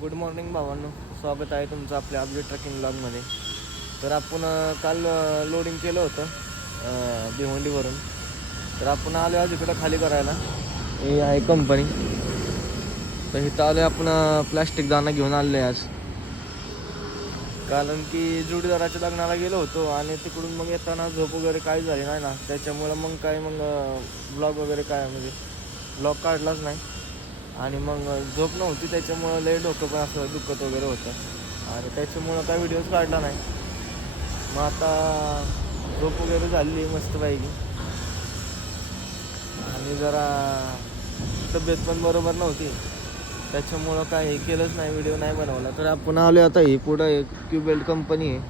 Good morning भावांनो. स्वागत आहे तुमचं आपल्या अपडेट ट्रॅकिंग ब्लॉगमध्ये तर आपण काल लोडिंग केलं होतं भिवंडीवरून. तर आपण आलो आज इकडं खाली करायला. हे आहे कंपनी तर इथं आलो आपण प्लॅस्टिक दाणा घेऊन आलो आहे आज. कारण की जोडीदाराच्या लग्नाला गेलो होतो आणि तिकडून मग येताना झोप वगैरे काही झाली नाही ना. त्याच्यामुळं मग काय मग ब्लॉग वगैरे काय म्हणजे ब्लॉग काढलाच नाही. आणि मग झोप नव्हती त्याच्यामुळं लय डोकं पण असं दुखत वगैरे होतं. आणि त्याच्यामुळं काय व्हिडिओज काढला नाही. मग आता झोप वगैरे झाली पाहिजे आणि जरा तब्येत पण बरोबर नव्हती. त्याच्यामुळं काय हे केलंच नाही व्हिडिओ नाही बनवला. तर आपण आलो आता ही पुढं एक क्यूबेल्ट कंपनी आहे.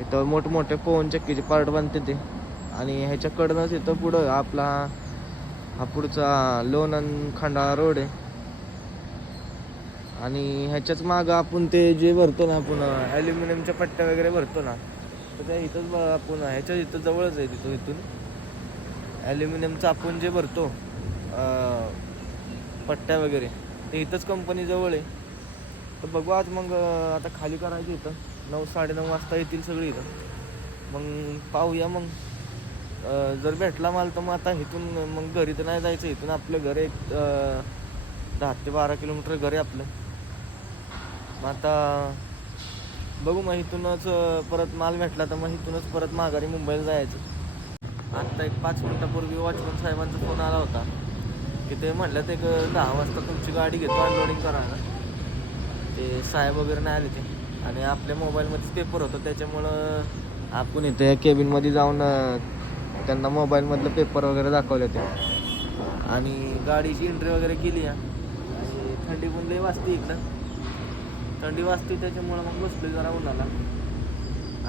इथं मोठमोठे पवन चक्कीचे पार्ट बनते ते. आणि ह्याच्याकडनंच इथं पुढं आपला हा पुढचा लोणन खंडाळा रोड आहे. आणि ह्याच्याच मागं आपण ते जे भरतो ना आपण ॲल्युमिनियमच्या पट्ट्या वगैरे भरतो ना तर त्या इथंच ब- आपण ह्याच्या इथं जवळच आहे तिथं इथून. ॲल्युमिनियमचं आपण जे भरतो पट्ट्या वगैरे ते इथंच कंपनी जवळ आहे. तर बघू आज मग आता खाली करायचं इथं. नऊ साडेनऊ वाजता येतील सगळी इथं. मग पाहूया मग. जर भेटला माल तर मग आता इथून मग घरी तर नाही जायचं इथून आपलं घर एक दहा ते बारा किलोमीटर घर आहे आपलं. मग आता बघू मग इथूनच परत माल भेटला तर मग इथूनच परत माघारी मुंबईला जायचं. आत्ता एक पाच मिनिटापूर्वी वॉचमन साहेबांचा फोन आला होता की ते म्हटलं ते एक दहा वाजता तुमची गाडी घेतो अनलोडिंग करायला. ते साहेब वगैरे नाही आले ते. आणि आपल्या मोबाईलमध्येच पेपर होतं त्याच्यामुळं आपण इथे या केबिनमध्ये जाऊन त्यांना मोबाईलमधलं पेपर वगैरे दाखवले होते. आणि गाडीची एंट्री वगैरे केली आहे आणि थंडी पण लई वाजते इकडं. थंडी वाजते त्याच्यामुळं मग बसलो जरा उन्हाला.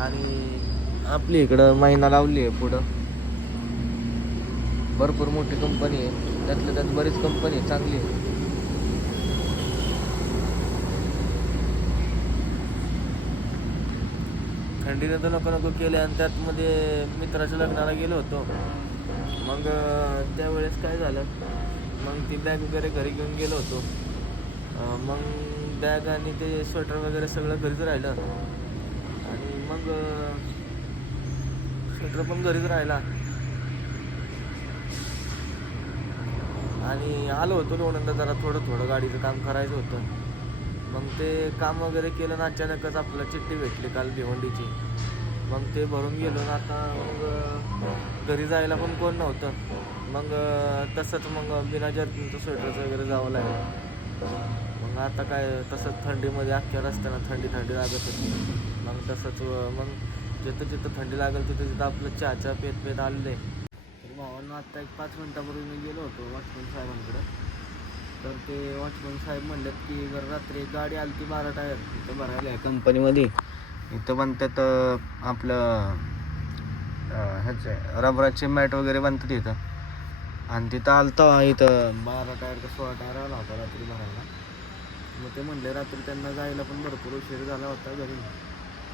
आणि आपली इकडं महिना लावली आहे पुढं. भरपूर मोठी कंपनी आहे. त्यातल्या त्यात बरीच कंपनी आहे चांगली आहे. थंडीने तर नको नको केले आणि त्यातमध्ये मित्राच्या लग्नाला गेलो होतो. मग त्यावेळेस काय झालं? मग ती बॅग वगैरे घरी घेऊन गेलो होतो. मग बॅग आणि ते स्वेटर वगैरे सगळं घरीच राहिलं. आणि मग स्वेटर पण घरीच राहिला. आणि आलो होतो लोणंदा जरा थोडं थोडं गाडीचं काम करायचं होतं. मग ते काम वगैरे केलं ना अचानकच आपल्याला चिठ्ठी भेटली काल भिवंडीची. मग ते भरून गेलो ना आता मग घरी जायला पण कोण नव्हतं. मग तसंच मग बिना जर्किंगचं स्वेटरचं वगैरे जावं लागलं. मग आता काय तसंच थंडीमध्ये अख्ख्या रस्त्यानं थंडी थंडी लागत होती. मग तसंच मग जिथं जिथं थंडी लागेल तिथं तिथं आपलं चहाच्या पेत पेत आलेले तर भावांना आत्ता एक पाच मिनटापूर्वी मी गेलो होतो वॉचमन साहेबांकडं. तर ते वॉचमन साहेब म्हणलेत की जर रात्री एक गाडी आली ती बारा टायर इथं भरायला आहे कंपनीमध्ये? इथं बनतात आपलं ह्याचे रबराचे मॅट वगैरे बनतात इथं. आणि तिथं आलता इथं बारा टायर का सोळा टायर आला होता रात्री भरायला. मग ते म्हणले रात्री त्यांना जायला पण भरपूर उशीर झाला होता घरी.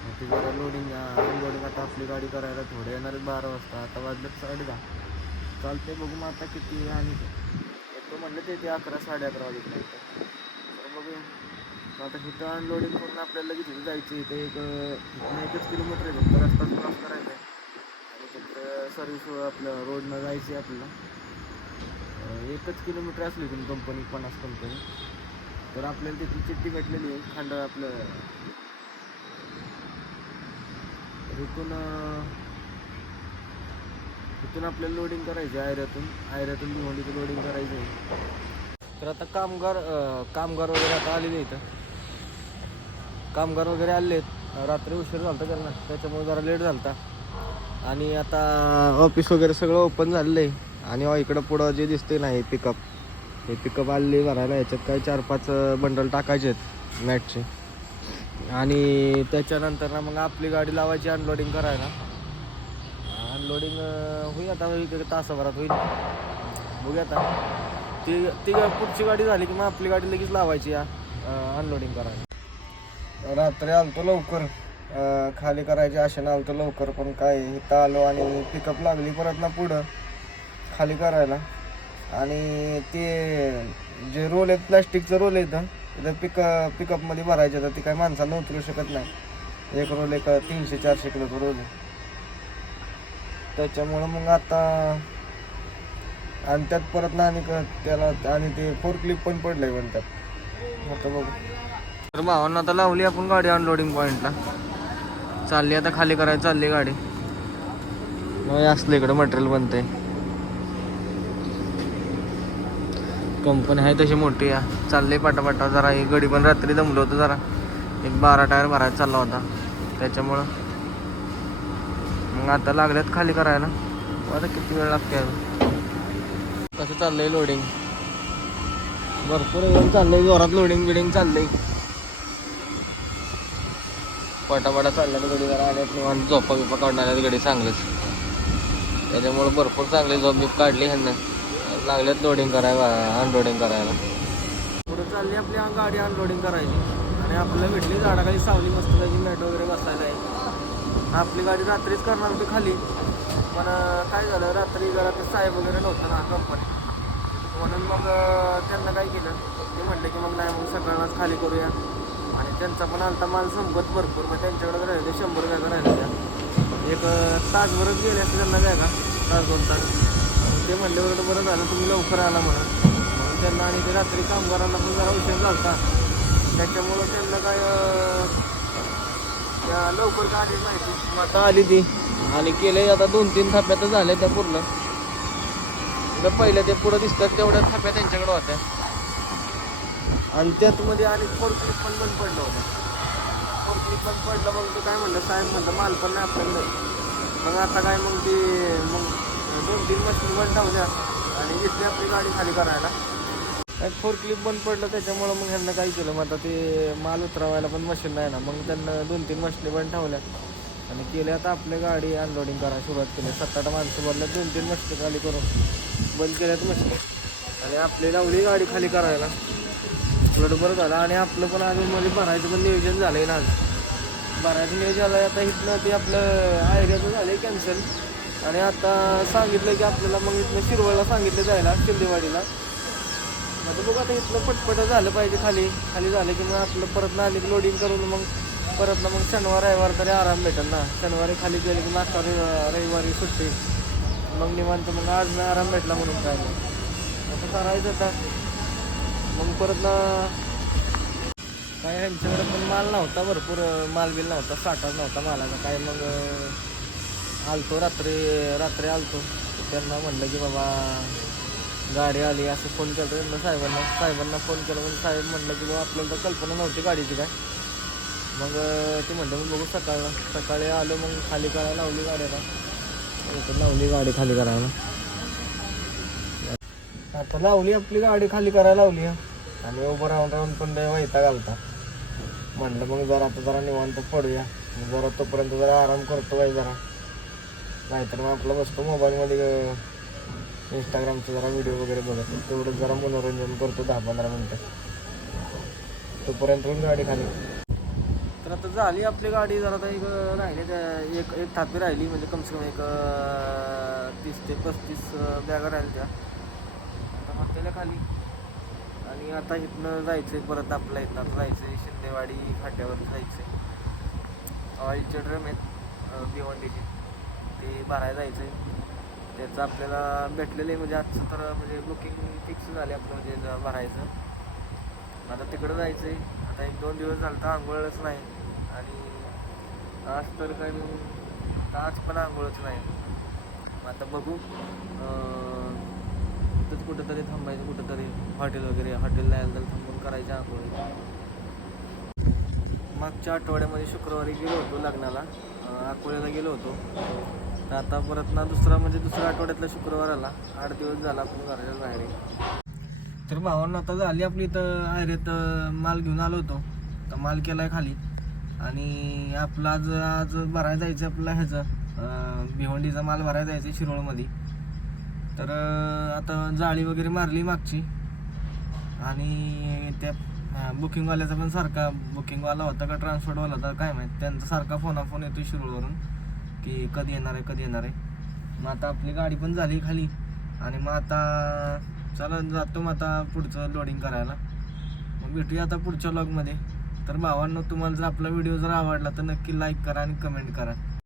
मग ते जरा लोडिंग अनलोडिंग आता आपली गाडी करायला थोडे येणार बारा वाजता. आता वाजलेत साडे दहा चालते बघू मग आता किती आणि म्हटलं म्हणलं ते ते अकरा साडे अकरा वाजेपर्यंत. तर बघूया मग आता इथं अनलोडिंग करून आपल्याला लगेच इथं जायचं इथं एक एकच किलोमीटर आहे फक्त. रस्ता क्रॉस करायचा आहे. आणि तिथं सर्व्हिस आपलं रोडनं जायचं आहे आपल्याला. एकच किलोमीटर असली इथून कंपनी पन्नास कंपनी तर आपल्याला तिथली चिठ्ठी भेटलेली आहे. खांड आपलं तर इथून इथून आपल्याला लोडिंग करायचं आहे आयऱ्यातून. आयऱ्यातून भिवंडीचं लोडिंग करायचं आहे. तर आता कामगार कामगार वगैरे आता आलेले इथं कामगार वगैरे आले आहेत. रात्री उशीर झाला त्यांना. त्याच्यामुळे जरा लेट झाला आणि आता ऑफिस वगैरे सगळं ओपन झालेलं आहे. आणि इकडं पुढं जे दिसते ना हे पिकअप हे पिकअप आलेले भरायला. याच्यात काही चार पाच बंडल टाकायचे आहेत मॅटचे आणि त्याच्यानंतर ना मग आपली गाडी लावायची अनलोडिंग करायला. लोडिंग होईल आता इकडे तासाभरात होईल. बघूया आता. ती ती पुढची गाडी झाली की मग आपली गाडी लगेच लावायची या अनलोडिंग करायला. रात्री आलतो लवकर. खाली करायची आशेनं आलतो लवकर पण काय इथं आलो आणि पिकअप लागली परत ना पुढं खाली करायला. आणि ते जे रोल आहेत प्लॅस्टिकचं रोल आहेत इथं तिथं पिक पिकअपमध्ये भरायचे तर ती काही माणसाला उतरू शकत नाही. एक रोल एक तीनशे चारशे किलोचं रोल आहे. त्याच्यामुळं मग आता आणि त्यात परत ना आणि त्याला आणि ते फोर क्लिप पण पडलंय म्हणतात. आता बघू. तर भावांना आता लावली आपण गाडी अनलोडिंग पॉईंटला चालली आता खाली करायला चालली गाडी. मग असलं इकडं मटेरियल बनतंय. कंपनी आहे तशी मोठी आहे चालली पाटापाटा. जरा ही गडी पण रात्री दमलो होतं जरा. एक बारा टायर भरायचा चालला होता. त्याच्यामुळं मग आता लागल्यात खाली करायला. आता किती वेळ लागते अजून. कसं चाललंय लोडिंग भरपूर एकदम चाललंय जोरात लोडिंग बिडिंग चाललंय. पटापटा चालल्यात गडी जरा आल्यात निवांत. झोपा बिपा काढून आल्यात गडी चांगलीच. त्याच्यामुळे भरपूर चांगली झोप बीप काढली ह्यांना. लागल्यात लोडिंग करायला अनलोडिंग करायला. पुढे चालली आपली गाडी अनलोडिंग करायची. आणि आपल्याला भेटली झाडाखाली सावली मस्त त्याची मॅट वगैरे बसायला आहे. आपली गाडी रात्रीच करणार होती खाली. पण काय झालं रात्री जरा ते साहेब वगैरे नव्हतं ना कंपनी म्हणून मग त्यांना काय केलं ते म्हटलं की मग नाही मग सकाळलाच खाली करूया. आणि त्यांचा पण आलता माल संपत भरपूर मग त्यांच्याकडे राहिले शंभर बॅगा राहिल्या त्या एक तासभरच गेले असते त्यांना बॅगा तास दोन तास. ते म्हणले बरं बरं झालं तुम्ही लवकर आला म्हणून. म्हणून त्यांना आणि ते रात्री कामगारांना पण जरा उशीर झालता. त्याच्यामुळं त्यांना काय लवकर माहिती. आता आली ती. आणि केले आता दोन तीन थाप्या तर झाल्या त्या पूर्ण. तर पहिल्या ते पुढं दिसतात तेवढ्या थाप्या त्यांच्याकडे होत्या. आणि त्यात मध्ये आणि फोर क्लिप पण बंद पडलं होतं. फोर क्लिप पण पडलं मग ते काय म्हणलं साहेब म्हणलं माल पण नाही आपल्याकडे. मग आता काय मग ते मग दोन तीन मशीन बंद ठेवल्या आणि घेतली आपली गाडी खाली करायला. काय फोर क्लिप बंद पडलं त्याच्यामुळं मग ह्यांना काय केलं? मग आता ते माल उतरवायला पण मशीन नाही ना. मग त्यांना दोन तीन मशिनी पण ठेवल्या आणि केल्या आता आपल्या गाडी अनलोडिंग करायला सुरुवात केली. सात आठ माणसं बदल्यात दोन तीन मशिनी खाली करून. बंद केल्यात मशीन आणि आपली लावली गाडी खाली करायला. उलट बरं झालं. आणि आपलं पण अजून मध्ये भरायचं पण नियोजन झालं आहे ना आज. भरायचं नियोजन झालं आता इथनं ते आपलं आयडियाचं झालं आहे कॅन्सल आणि आता सांगितलं की आपल्याला मग इथनं शिरवळला सांगितलं जायला शिंदेवाडीला. आता बघू आता इथलं पटपट झालं पाहिजे खाली. खाली झालं की मग आपलं परत ना आली लोडिंग करून मग परत ना मग शनिवार रविवार तरी आराम भेटेल ना. शनिवारी खाली गेले की मागचा रविवारी सुट्टी. मग निवांत मग आज नाही आराम भेटला म्हणून काय नाही असं करायचं आता. मग परत ना काय ह्यांच्याकडे पण माल नव्हता भरपूर माल बिल नव्हता साठाच नव्हता मालाचा. काय मग आलतो रात्री रात्री आलतो. त्यांना म्हणलं की बाबा गाडी आली असं फोन केलं त्यांना साहेबांना. साहेबांना फोन केला पण साहेब म्हणलं की बाबा आपल्याला तर कल्पना नव्हती गाडीची काय. मग ते म्हणलं मग बघू सकाळला सकाळी आलो मग खाली करायला लावली गाडीला. लावली गाडी खाली करायला. आता लावली आपली गाडी खाली करायला लावली. आणि उभं राहून राहून पण लय वैताग घालता म्हणलं मग जरा आता जरा निवांत पडूया. मग जरा तोपर्यंत जरा आराम करतो बाई जरा. नाहीतर मग आपलं बसतो मोबाईलमध्ये इंस्टाग्रामचा जरा व्हिडिओ वगैरे बघत तेवढं जरा मनोरंजन करतो दहा पंधरा मिनटं. तोपर्यंत होईल गाडी खाली. तर आता झाली आपली गाडी जरा आता एक राहिली त्या- एक एक थापी राहिली म्हणजे कमसे कम एक तीस ते पस्तीस बॅगा राहिल्या त्या. आता मग त्याला खाली. आणि आता इथनं आहे परत आपल्या इथनं. आता आहे शिंदेवाडी फाट्यावर आहे ऑइलचे ड्रम आहेत भिवंडीचे. ते भरायला जायचं आहे त्याचं आपल्याला भेटलेलं आहे. म्हणजे आजचं तर म्हणजे बुकिंग फिक्स झाले आपलं म्हणजे भरायचं. आता तिकडं जायचं आहे आता एक दोन दिवस झालं तर आंघोळच नाही. आणि आज तर काही आज पण आंघोळच नाही. मग आता बघू. तिथंच कुठंतरी थांबायचं कुठंतरी हॉटेल वगैरे हॉटेल नाही आलं तर थांबून करायचं आंघोळ. मागच्या आठवड्यामध्ये शुक्रवारी गेलो होतो लग्नाला. अकोल्याला गेलो होतो. तर आता परत ना दुसरा म्हणजे दुसऱ्या आठवड्यातला शुक्रवार आला. आठ दिवस झाला आपण घराच्या बाहेर. तर भावांना आता झाली आपली इथं आयरेत तर माल घेऊन आलो होतो. तर माल केला आहे खाली. आणि आपला आज आज भरायला जायचं आपला ह्याचं भिवंडीचा माल भरायला जायचं शिरोळमध्ये. तर आता जाळी वगैरे मारली मागची. आणि त्या बुकिंगवाल्याचा पण सारखा बुकिंगवाला होता का ट्रान्सपोर्टवाला होता काय माहीत. त्यांचा सारखा फोन फोन येतो शिरोळवरून. की कधी येणार आहे कधी येणार आहे. मग आता आपली गाडी पण झाली खाली. आणि मग आता चला जातो मग आता पुढचं लोडिंग करायला. मग भेटूया आता पुढच्या लॉगमध्ये तर भावांनो तुम्हाला जर आपला व्हिडिओ जर आवडला तर नक्की लाईक करा आणि कमेंट करा.